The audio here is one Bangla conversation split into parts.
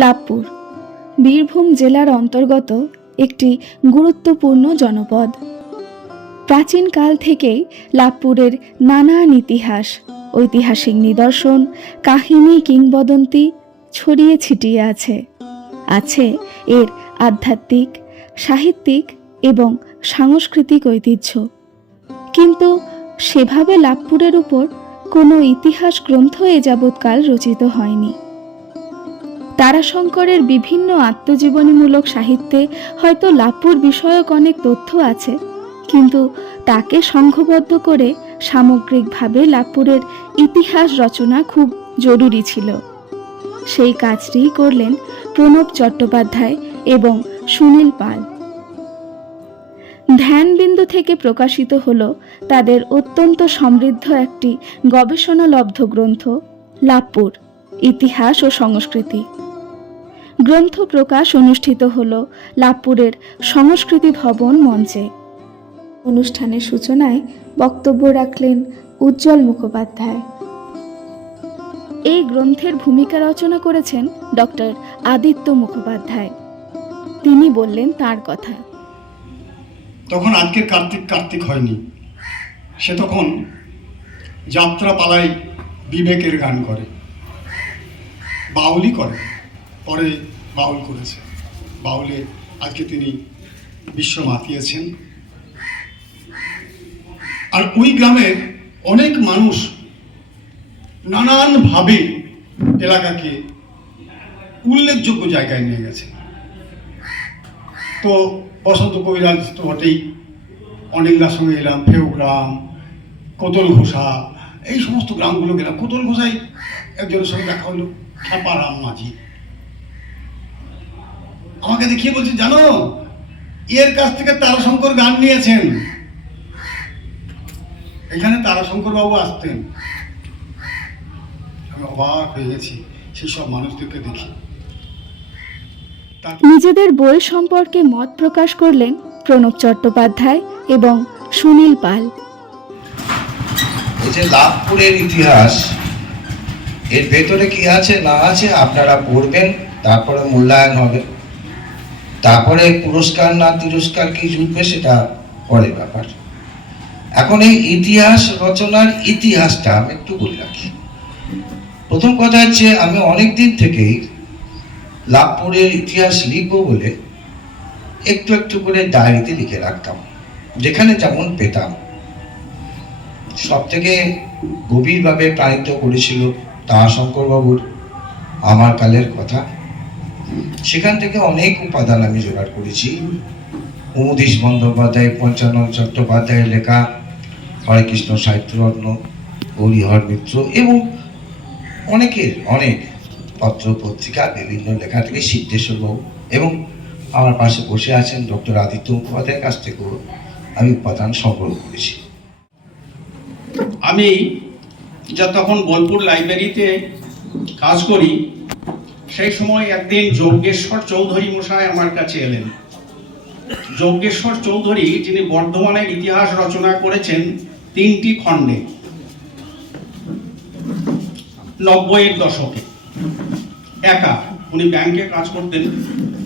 লাভপুর বীরভূম জেলার অন্তর্গত একটি গুরুত্বপূর্ণ জনপদ। প্রাচীনকাল থেকেই লাভপুরের নানান ইতিহাস, ঐতিহাসিক নিদর্শন, কাহিনী, কিংবদন্তি ছড়িয়ে ছিটিয়ে আছে এর আধ্যাত্মিক, সাহিত্যিক এবং সাংস্কৃতিক ঐতিহ্য। কিন্তু সেভাবে লাভপুরের উপর কোনো ইতিহাস গ্রন্থ এ যাবৎকাল রচিত হয়নি। তারাশঙ্করের বিভিন্ন আত্মজীবনীমূলক সাহিত্যে হয়তো লাভপুর বিষয়ক অনেক তথ্য আছে, কিন্তু তাকে সংঘবদ্ধ করে সামগ্রিকভাবে লাভপুরের ইতিহাস রচনা খুব জরুরি ছিল। সেই কাজটিই করলেন প্রণব চট্টোপাধ্যায় এবং সুনীল পাল। ধ্যানবিন্দু থেকে প্রকাশিত হল তাদের অত্যন্ত সমৃদ্ধ একটি গবেষণালব্ধ গ্রন্থ লাভপুর ইতিহাস ও সংস্কৃতি। গ্রন্থ প্রকাশ অনুষ্ঠিত হল লাভপুরের সংস্কৃতি ভবন মঞ্চে। অনুষ্ঠানের সূচনায় বক্তব্য রাখলেন উজ্জ্বল মুখোপাধ্যায়। এই গ্রন্থের ভূমিকা রচনা করেছেন ডক্টর আদিত্য মুখোপাধ্যায়। তিনি বললেন তার কথা। তখন আজকের কার্তিক হয়নি, সে তখন যাত্রা পালায় বিবেকের গান করে, বাউলই করে, পরে বাউল করেছে। বাউলে আজকে তিনি বিশ্ব মাতিয়েছেন। আর ওই গ্রামের অনেক মানুষ নানানভাবে এলাকাকে উল্লেখযোগ্য জায়গায় নিয়ে গেছে। তো বসন্ত কবিরাজ তো বটেই, অনেকদার সঙ্গে এলাম, ফেউ গ্রাম, কোতল ঘোষা, এই সমস্ত গ্রামগুলো গেলাম। কোতল ঘোষায় একজনের সঙ্গে দেখা হলো, খেপারাম মাঝি। আমাকে দেখিয়ে বলছে, জানো এর কাছ থেকে তারাশঙ্কর গান নিয়েছেন, এখানে তারাশঙ্কর বাবু আসতেন। আমি অবাক হয়ে গেছি সেই সব মানুষদেরকে দেখি। নিজেদের বই সম্পর্কে মত প্রকাশ করলেন প্রণব চট্টোপাধ্যায় এবং সুনীল পাল। এই যে লাভপুরের ইতিহাস, এর ভেতরে কি আছে না আছে আপনারা পড়বেন, তারপরে মূল্যায়ন হবে, তারপরে পুরস্কার না তিরস্কার কি জুটবে সেটা পরে ব্যাপার। এখন এই ইতিহাস রচনার ইতিহাসটা আমি একটু বলে রাখি। প্রথম কথা হচ্ছে, আমি অনেক দিন থেকেই লাভপুরের ইতিহাস লিখবো বলে একটু একটু করে ডায়েরিতে লিখে রাখতাম, যেখানে যেমন পেতাম। সব থেকে গভীরভাবে প্রাণিত করেছিল তারাশঙ্কর বাবুর আমার কালের কথা। সেখান থেকে অনেক উপাদান আমি জোগাড় করেছি। কুমুদীশ বন্দ্যোপাধ্যায়, পঞ্চানন চট্টোপাধ্যায়ের লেখা হরেকৃষ্ণ সাহিত্যরত্ন, গৌরীহর মিত্র এবং অনেকের অনেক পত্র পত্রিকা বিভিন্ন লেখা থেকে সিদ্ধেশ্বর বাবু এবং আমার পাশে বসে আছেন ডক্টর আদিত্য মুখোপাধ্যায়ের কাছ থেকেও আমি উপাদান সংগ্রহ করেছি। আমি তখন বোলপুর লাইব্রেরিতে কাজ করি, সেই সময় একদিন যজ্ঞেশ্বর চৌধুরী মশাই আমার কাছে এলেন। যজ্ঞেশ্বর চৌধুরী, যিনি বর্ধমানের ইতিহাস রচনা করেছেন 3টি খণ্ডে 90-এর দশকে। একা, উনি ব্যাংকে কাজ করতেন,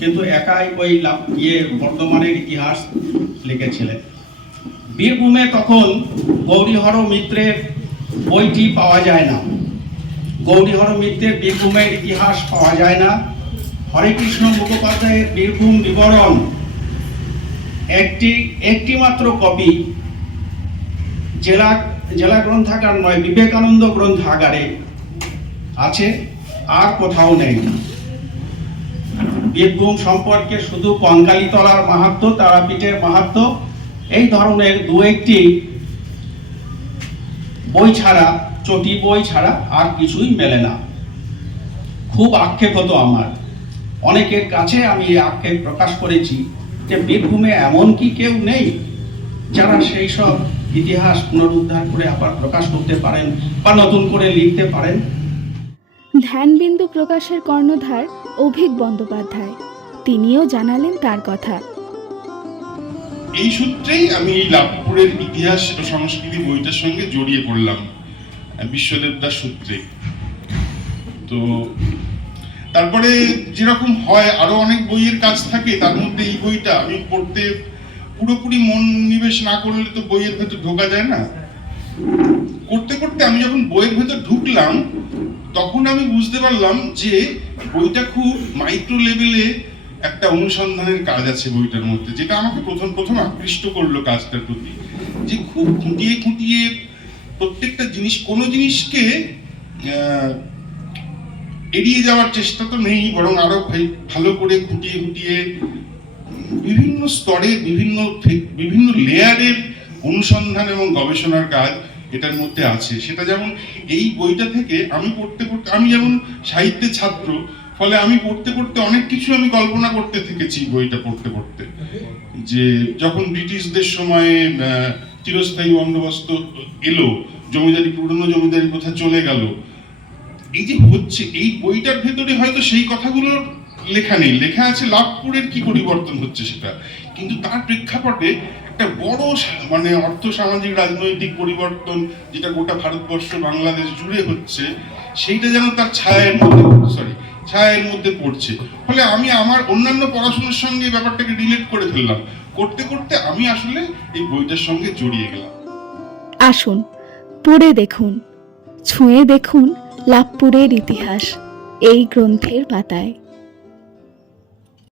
কিন্তু একাই ওই বর্ধমানের ইতিহাস লিখেছিলেন। বীরভূমে তখন গৌরীহর মিত্রের বইটি পাওয়া যায় না। গৌরীহর মিত্রের বীরভূমের ইতিহাস পাওয়া যায় না। হরেকৃষ্ণ মুখোপাধ্যায়ের বীরভূম বিবরণ একটি মাত্র কপি জেলা গ্রন্থাগার নয়, বিবেকানন্দ গ্রন্থাগারে আছে, আর কোথাও নেই। বীরভূম সম্পর্কে শুধু কঙ্কালীতলার মাহাত্ম্য, তারাপীঠের মাহাত্ম্য, এই ধরনের 2-1টি বই ছাড়া, চটি বই ছাড়া আর কিছুই মেলে না। খুব আক্ষেপ হতো আমার। অনেকের কাছে আমি এই আক্ষেপ প্রকাশ করেছি যে বীরভূমে এমন কি কেউ নেই যারা সেই সব ইতিহাস পুনরুদ্ধার করে আবার প্রকাশ করতে পারেন বা নতুন করে লিখতে পারেন। ধ্যানবিন্দু প্রকাশের কর্ণধার অভিক বন্দ্যোপাধ্যায়, তিনিও জানালেন তার কথা। এই সূত্রেই আমি এই লাভপুরের ইতিহাস ও সংস্কৃতি বইটার সঙ্গে জড়িয়ে পড়লাম বিশ্বদেব দাস সূত্রে। তো তারপরে যেরকম হয় আরো অনেক বইয়ের কাজ থাকে, তার মধ্যে এই বইটা আমি পড়তে পুরোপুরি মন নিবেশ না করলে তো বইয়ের ভেতর ঢোকা যায় না। করতে করতে আমি যখন বইয়ের ভেতর ঢুকলাম তখন আমি বুঝতে পারলাম যে বইটা খুব মাইক্রো লেভেলে একটা অনুসন্ধানের কাজ আছে বইটার মধ্যে, যেটা আমাকে প্রথম আকৃষ্ট করলো কাজটার প্রতি। যে খুব খুঁটিয়ে খুঁটিয়ে প্রত্যেকটা জিনিস, কোনো জিনিসকে এড়িয়ে যাওয়ার চেষ্টা তো নেই, বরং আরো ভালো করে খুঁটিয়ে খুঁটিয়ে বিভিন্ন স্তরে বিভিন্ন লেয়ারের অনুসন্ধান এবং গবেষণার কাজ এটার মধ্যে আছে। সেটা যেমন এই বইটা থেকে আমি পড়তে আমি যেমন সাহিত্যের ছাত্র, ফলে আমি পড়তে অনেক কিছু আমি কল্পনা করতে থেকেছি বইটা পড়তে, যে যখন ব্রিটিশদের সময়ে চিরস্থায়ী বন্দোবস্ত এলো, পুরনো জমিদারি প্রথা চলে গেল, এই যে হচ্ছে এই বইটার ভেতরে হয়তো সেই কথাগুলো লেখা নেই, লেখা আছে লাভপুরের কি পরিবর্তন হচ্ছে সেটা, কিন্তু তার প্রেক্ষাপটে একটা বড় মানে অর্থ সামাজিক রাজনৈতিক পরিবর্তন যেটা গোটা ভারতবর্ষ বাংলাদেশ জুড়ে হচ্ছে, সেইটা যেন তার ছায়ের মধ্যে পড়ছে। ফলে আমি আমার অন্যান্য পড়াশোনার সঙ্গে ব্যাপারটাকে রিলেট করে ফেললাম, করতে আমি আসলে এই বইটার সঙ্গে জড়িয়ে গেলাম। আসুন পড়ে দেখুন, ছুঁয়ে দেখুন লাভপুরের ইতিহাস এই গ্রন্থের পাতায়।